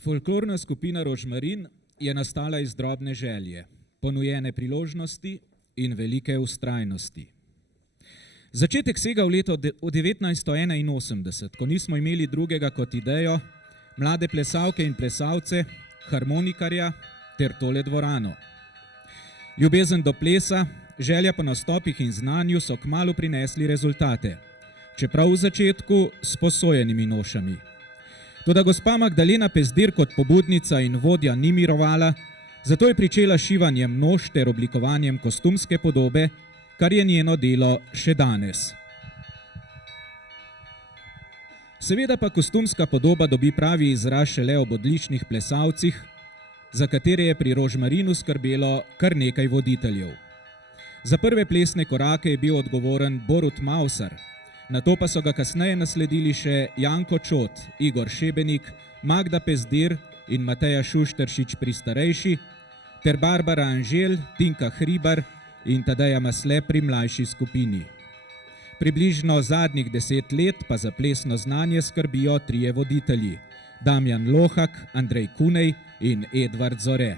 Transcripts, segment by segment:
Folklorna skupina Rožmarin je nastala iz drobne želje, ponujene priložnosti in velike vztrajnosti. Začetek sega v leto 1981, ko nismo imeli drugega kot idejo, mlade plesalke in plesalce, harmonikarja ter tole dvorano. Ljubezen do plesa, želja po nastopih in znanju so kmalu prinesli rezultate, čeprav v začetku s posojenimi nošami. Toda gospa Magdalena Pezdir kot pobudnica in vodja ni mirovala, zato je pričela šivanjem noš ter oblikovanjem kostumske podobe, kar je njeno delo še danes. Seveda pa kostumska podoba dobi pravi izraz šele ob odličnih plesalcih, za katere je pri Rožmarinu skrbelo kar nekaj voditeljev. Za prve plesne korake je bil odgovoren Borut Mavsar, nato pa so ga kasneje nasledili še Janko Čot, Igor Šebenik, Magda Pezdir in Mateja Šušteršič pri starejši, ter Barbara Anžel, Tinka Hribar in Tadeja Masle pri mlajši skupini. Približno zadnjih 10 let pa za plesno znanje skrbijo trije voditelji, Damjan Lohak, Andrej Kunej in Edvard Zore.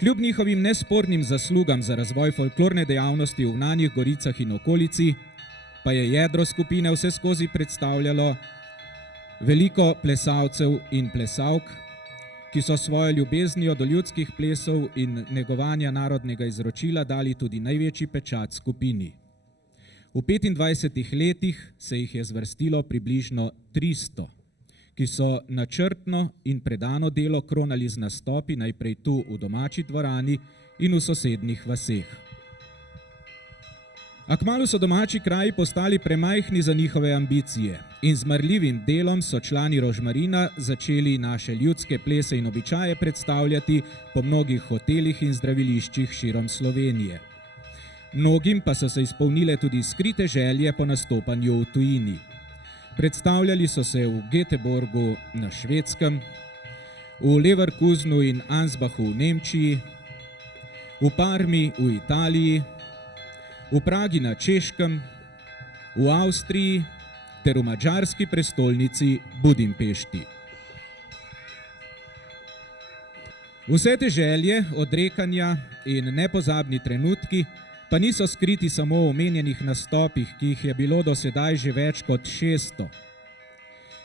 Kljub njihovim nespornim zaslugam za razvoj folklorne dejavnosti v Vnanih Goricah in okolici, pa je jedro skupine vseskozi predstavljalo veliko plesalcev in plesalk, ki so svojo ljubeznijo do ljudskih plesov in negovanja narodnega izročila dali tudi največji pečat skupini. V 25 letih se jih je zvrstilo približno 300, ki so načrtno in predano delo kronali z nastopi najprej tu v domači dvorani in v sosednjih vaseh. A kmalu so domači kraji postali premajhni za njihove ambicije in z marljivim delom so člani Rožmarina začeli naše ljudske plese in običaje predstavljati po mnogih hotelih in zdraviliščih širom Slovenije. Mnogim pa so se izpolnile tudi skrite želje po nastopanju v tujini. Predstavljali so se v Göteborgu na Švedskem, v Leverkusenu in Ansbachu v Nemčiji, v Parmi v Italiji, v Pragi na Češkem, v Avstriji ter v madžarski prestolnici Budimpešti. Vse te želje, odrekanja in nepozabni trenutki pa niso skriti samo v omenjenih nastopih, ki jih je bilo do sedaj že več kot 600.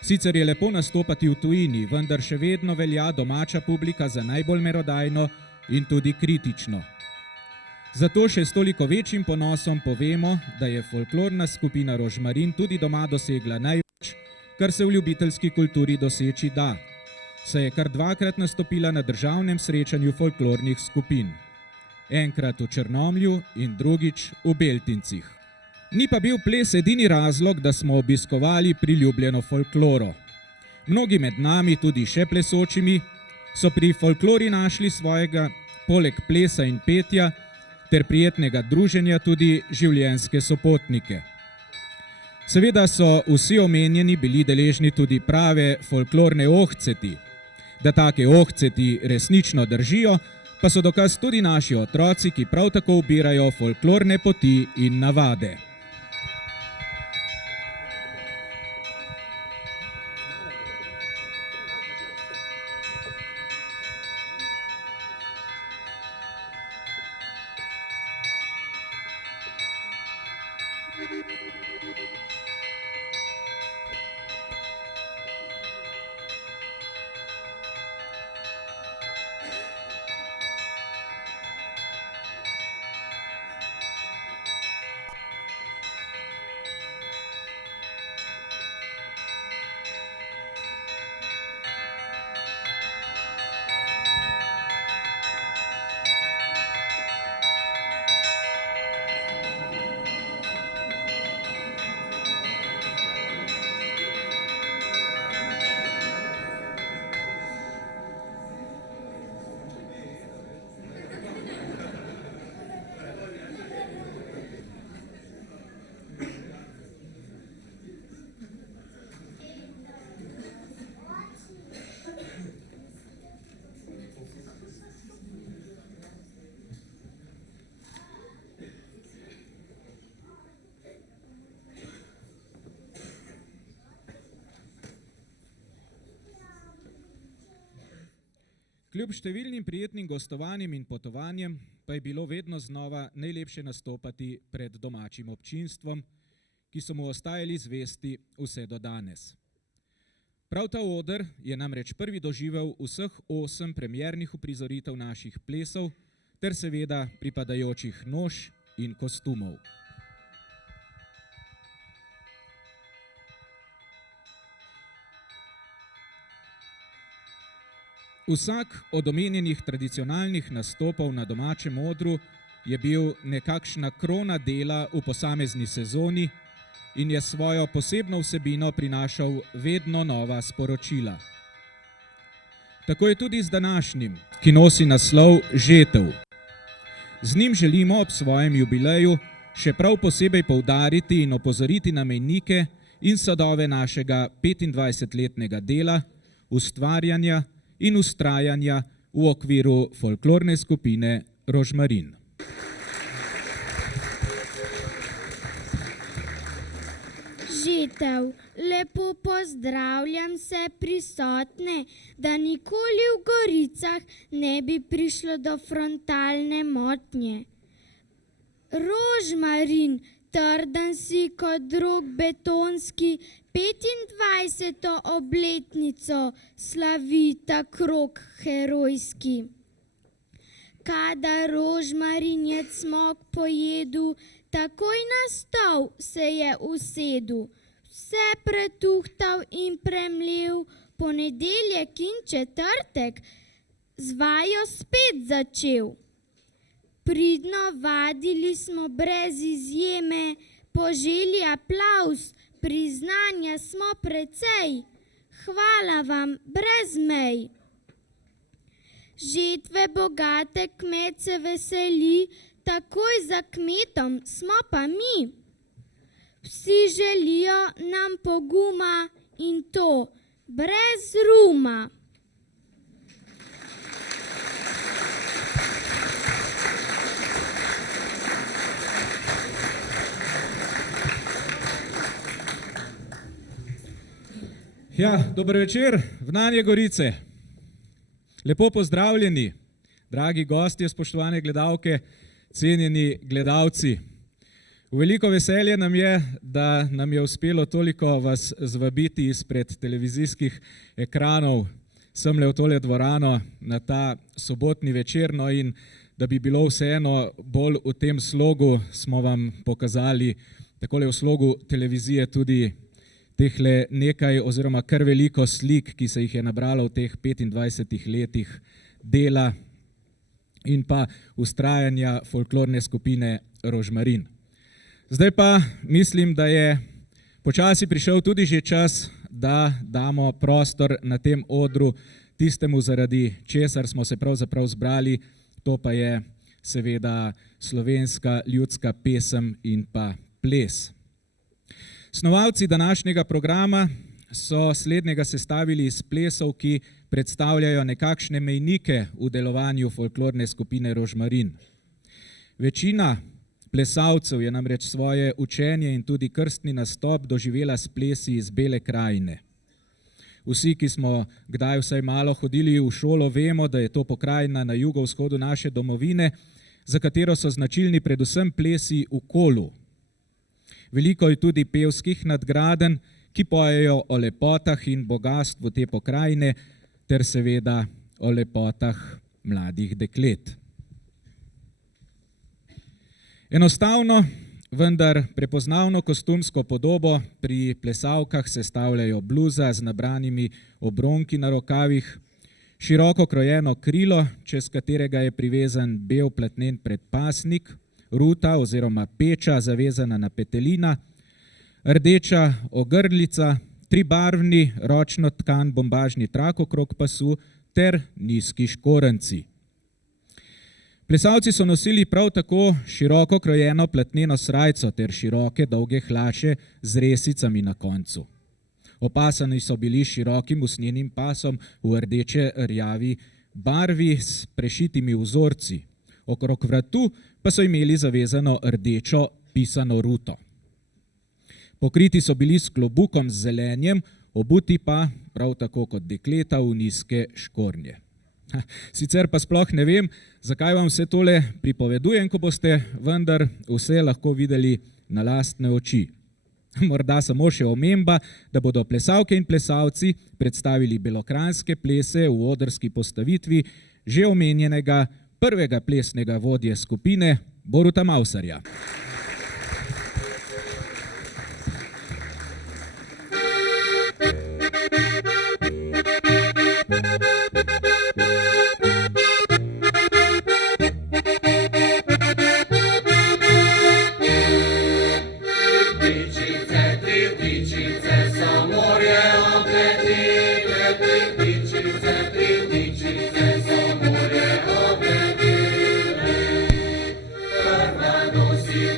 Sicer je lepo nastopati v tujini, vendar še vedno velja domača publika za najbolj merodajno in tudi kritično. Zato še s toliko večjim ponosom povemo, da je folklorna skupina Rožmarin tudi doma dosegla največ, kar se v ljubiteljski kulturi doseči da, saj je kar 2-krat nastopila na državnem srečanju folklornih skupin. Enkrat v Črnomlju in drugič v Beltincih. Ni pa bil ples edini razlog, da smo obiskovali priljubljeno folkloro. Mnogi med nami, tudi še plesočimi, so pri folklori našli svojega, poleg plesa in petja, ter prijetnega druženja tudi življenjske sopotnike. Seveda so vsi omenjeni bili deležni tudi prave folklorne ohceti. Da take ohceti resnično držijo, pa so dokaz tudi naši otroci, ki prav tako ubirajo folklorne poti in navade. Kljub številnim prijetnim gostovanjem in potovanjem pa je bilo vedno znova najlepše nastopati pred domačim občinstvom, ki so mu ostajali zvesti vse do danes. Prav ta oder je namreč prvi doživel vseh 8 premiernih uprizoritev naših plesov ter seveda pripadajočih noš in kostumov. Vsak od omenjenih tradicionalnih nastopov na domačem odru je bil nekakšna krona dela v posamezni sezoni in je svojo posebno vsebino prinašal vedno nova sporočila. Tako je tudi z današnjim, ki nosi naslov Žetev. Z njim želimo ob svojem jubileju še prav posebej poudariti in opozoriti na mejnike in sadove našega 25-letnega dela, ustvarjanja in vztrajanja v okviru folklorne skupine Rožmarin. Žetev, lepo pozdravljam vse prisotne, da nikoli v Goricah ne bi prišlo do frontalne motnje. Rožmarin, trden si kot drog betonski, 25. obletnico slavi ta krog herojski. Kadar rožmarinjec smok pojedu, takoj na stol se je usedel, vse pretuhtal in premlel, ponedeljek in četrtek z vajo spet začel. Pridno vadili smo brez izjeme, poželi aplavz, priznanja smo precej, hvala vam brez mej. Žetve bogate kmet se veseli, takoj za kmetom smo pa mi. Vsi želijo nam poguma in to brez ruma. Ja, dober večer, Vnanje Gorice. Lepo pozdravljeni, dragi gostje, spoštovane gledalke, cenjeni gledalci. Veliko veselje nam je, da nam je uspelo toliko vas zvabiti izpred televizijskih ekranov semle v tole dvorano na ta sobotni večer, no, in da bi bilo vseeno bolj v tem slogu, smo vam pokazali takole v slogu televizije tudi tehle nekaj oziroma kar veliko slik, ki se jih je nabralo v teh 25 letih dela in pa vztrajanja folklorne skupine Rožmarin. Zdaj pa mislim, da je počasi prišel tudi že čas, da damo prostor na tem odru tistemu, zaradi česar smo se pravzaprav zbrali, to pa je seveda slovenska ljudska pesem in pa ples. Snovalci današnjega programa so slednjega sestavili iz plesov, ki predstavljajo nekakšne mejnike v delovanju folklorne skupine Rožmarin. Večina plesalcev je namreč svoje učenje in tudi krstni nastop doživela s plesi iz Bele krajine. Vsi, ki smo kdaj vsaj malo hodili v šolo, vemo, da je to pokrajina na jugovzhodu naše domovine, za katero so značilni predvsem plesi v kolu. Veliko je tudi pevskih nadgradenj, ki pojejo o lepotah in bogastvu te pokrajine, ter seveda o lepotah mladih deklet. Enostavno, vendar prepoznavno kostumsko podobo pri plesalkah sestavljajo bluza z nabranimi obronki na rokavih, široko krojeno krilo, čez katerega je privezan bel platnen predpasnik, ruta oziroma peča zavezana na petelina, rdeča ogrlica, tribarvni ročno tkan bombažni trak okrog pasu ter nizki škorenjci. Plesalci so nosili prav tako široko krojeno platneno srajco ter široke dolge hlače z resicami na koncu. Opasani so bili širokim usnjenim pasom v rdeče rjavi barvi s prešitimi vzorci. Okrog vratu pa so imeli zavezano rdečo pisano ruto. Pokriti so bili s klobukom z zelenjem, obuti pa prav tako kot dekleta v nizke škornje. Sicer pa sploh ne vem, zakaj vam vse tole pripovedujem, ko boste vendar vse lahko videli na lastne oči. Morda samo še omemba, da bodo plesavke in plesalci predstavili belokranjske plese v odrski postavitvi že omenjenega prvega plesnega vodje skupine Boruta Mavsarja. Prva nosi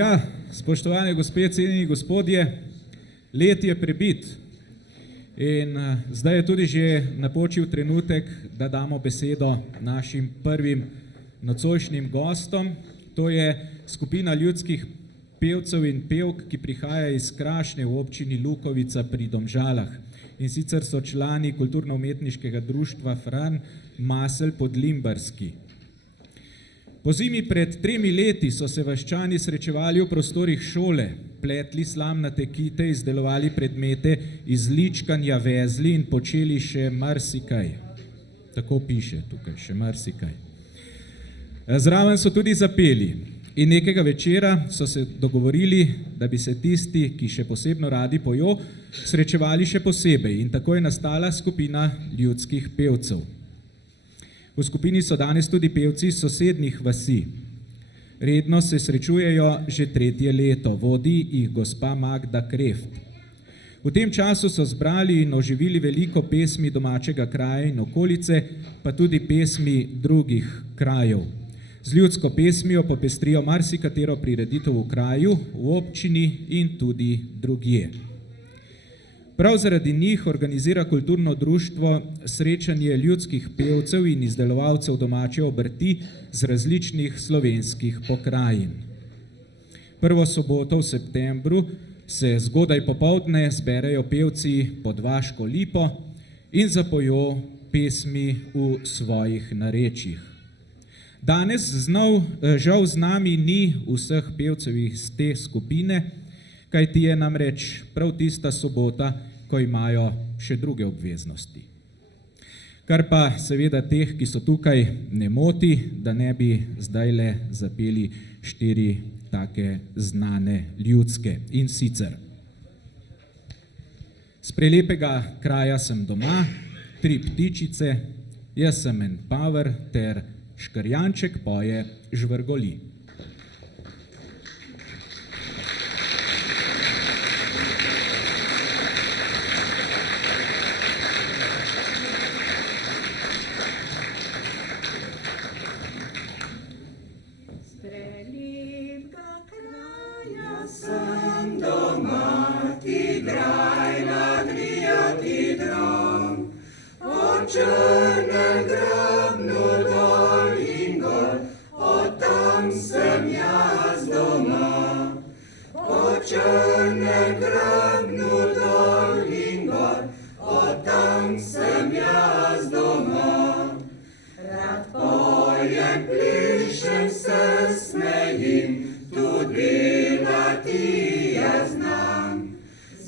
Ja, spoštovane gospe, cenjeni gospodje, let je prebit in zdaj je tudi že napočil trenutek, da damo besedo našim prvim nocojšnjim gostom. To je skupina ljudskih pevcev in pevk, ki prihaja iz Krašnje v občini Lukovica pri Domžalah. In sicer so člani kulturno-umetniškega društva Fran Masel Podlimbarski. Po zimi pred 3 leti so se vaščani srečevali v prostorih šole, pletli slamnate kite, izdelovali predmete iz ličkanja, vezli in počeli še marsikaj. Tako piše tukaj, še marsikaj. Zraven so tudi zapeli in nekega večera so se dogovorili, da bi se tisti, ki še posebno radi pojo, srečevali še posebej in tako je nastala skupina ljudskih pevcev. V skupini so danes tudi pevci iz sosednjih vasi. Redno se srečujejo že 3. leto, vodi jih gospa Magda Kreft. V tem času so zbrali in oživili veliko pesmi domačega kraja in okolice, pa tudi pesmi drugih krajev. Z ljudsko pesmijo popestrijo marsikatero prireditev v kraju, v občini in tudi drugje. Prav zaradi njih organizira kulturno društvo srečanje ljudskih pevcev in izdelovalcev domače obrti z različnih slovenskih pokrajin. Prvo soboto v septembru se zgodaj popoldne zberejo pevci pod Vaško lipo in zapojo pesmi v svojih narečjih. Danes žal z nami ni vseh pevcev iz te skupine, kajti je namreč prav tista sobota, ko imajo še druge obveznosti. Kar pa seveda teh, ki so tukaj, ne moti, da ne bi zdajle zapeli 4 take znane ljudske. In sicer: S prelepega kraja sem doma, 3 ptičice, jaz sem en paver ter škrjanček poje žvrgoli. Črnem grabnu dol in gor, od tam sem jaz doma. Po črnem grabnu dol in gor, od tam sem jaz doma. Rad pojem, plišem, se smejim, tudi delati jaz znam.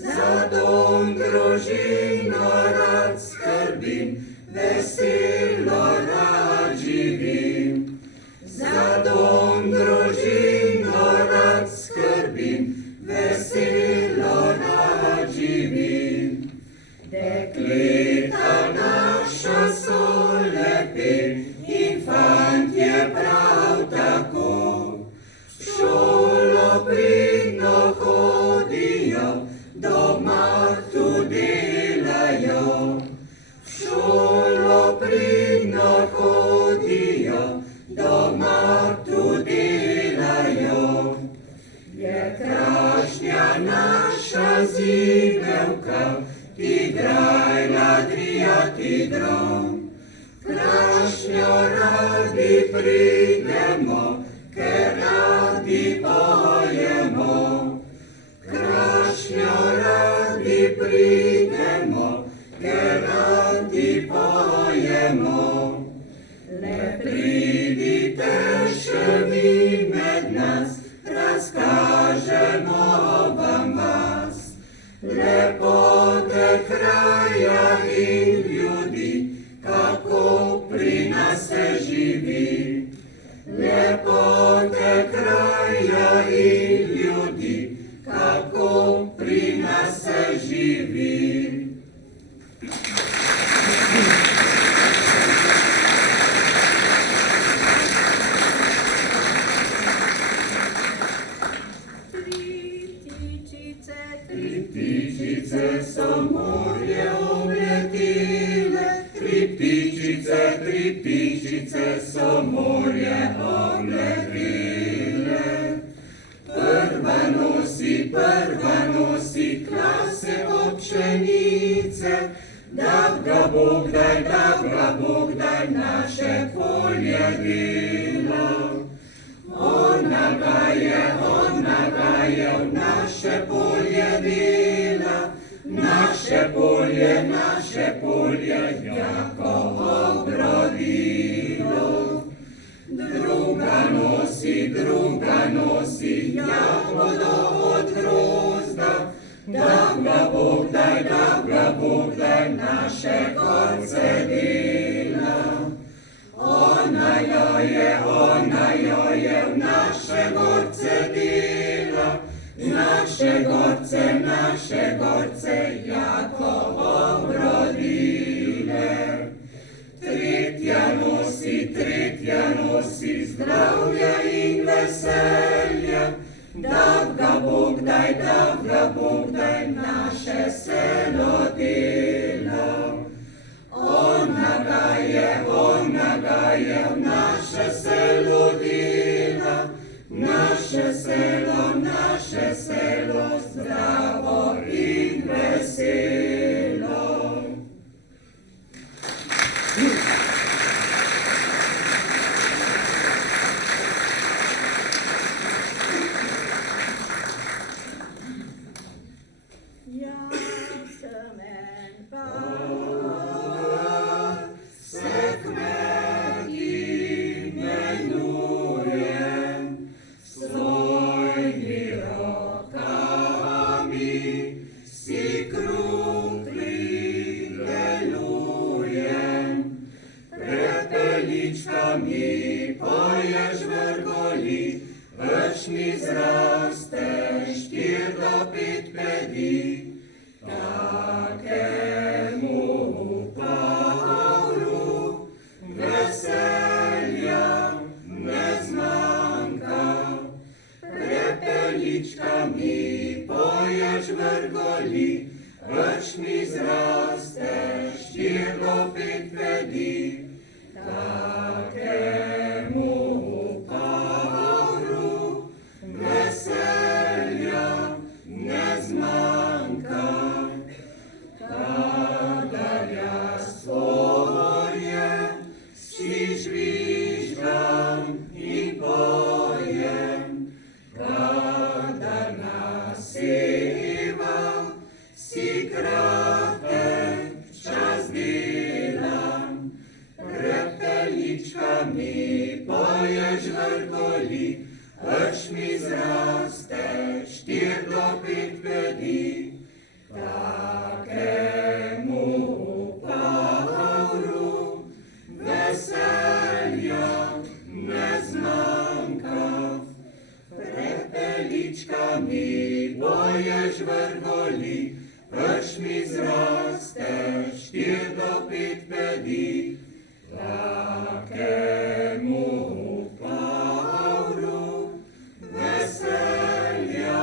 Za dom, družino rad skrbim, veselo rad živim. Za dom, družino rad skrbim, veselo rad živim. Dekleta naša so lepi in fantje prav tako. V šolo pridno hodijo, doma tudi delajo. V šolo pridno hodijo, doma tudi delajo. Je krašnja naša zibelka, igraj ladrija ti drom. Krašnjo radi pridemo, ker radi pojemo. Krašnjo radi pridemo, ker radi pojemo. Le pridite še vi med nas, razkažemo vam vas. Lepote kraja in ljudi, kako pri nas se živi. Lepote kraja in ljudi, kako pri nas se živi. Tri ptičice so morje obletile, tri ptičice so morje obletile. Prva nosi klase od pšenice, da ga Bog daj naše polje dela. Ona ga je v naše polje dela, naše polje jako obrodilo. Druga nosi, jak vodo od grozda. Dam ga Bog daj naše gorce dela. Ona jo je v naše gorce dela, naše gorce jako obrodile. Tretja nosi zdravja in veselja, da ga Bog daj naše selo dela. Ona ga je v naše selo dela, naše selo zdravo in veselo. Ja sem en se kmet imenujem, svojimi rokami si kruh pridelujem. Prepeličkami poješ vrgoli, vrš mi zraste 4 do 5 pedi. Takemu Pavlu veselja ne zmanjka. Prepeličkami poješ vrgoli, vrš mi zraste 4 do 5 pedi. Takemu Pavlu veselja ne zmanjka. Kadar jaz svoje si žvižgam in pojem, kadar nasevam si kratek čas delam. Prepeličkami poješ vrgoli, vrš mi zraste 4 do 5 pedi. Takemu Pavlu veselja ne zmanjka. Prepeličkami poješ vrgoli, vrš mi zraste 4 do 5 pedi. Takemu Pavlu veselja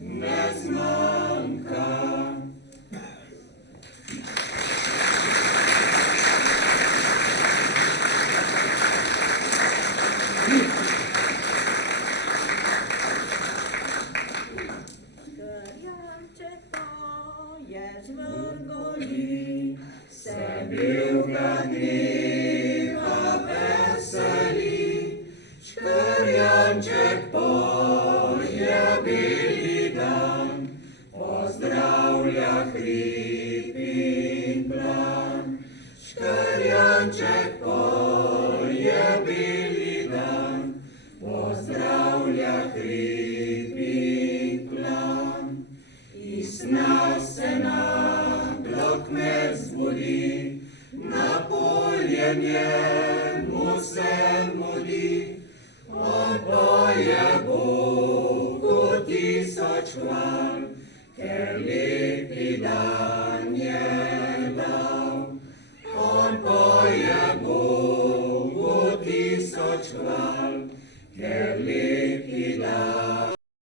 ne zmanjka. Krjanček poješ vrgoli, Se bilga dneva veseli, škrjanček poje beli dan, pozdravlja hrib in plan. Škrjanček poje beli dan, pozdravlja hrib in plan. Iz sna se naglo kmet zbudi, na polje njemu se mudi. On poje Bogu 1000 hval, ker lepi dan